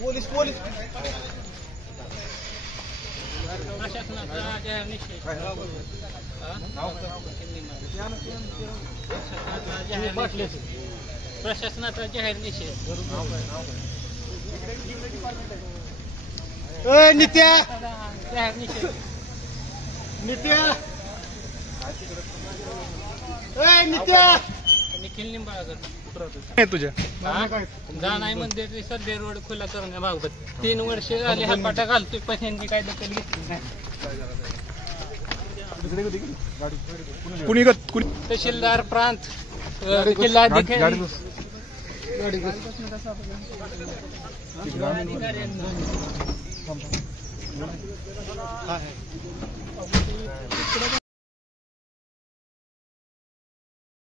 Police police प्रशासनाचा जाहीर निषेध. नित्या जाहीर निषेध. नित्या नित्या निखिल निंबाळकर तुझ्या जानाई मंदिर सध्या रोड खुला करण्याबाबत 3 वर्ष झाले हातपाटा घालतोय, पण यांनी काय दखल घेतली नाही. तहसीलदार प्रांत जिल्हाधिकारी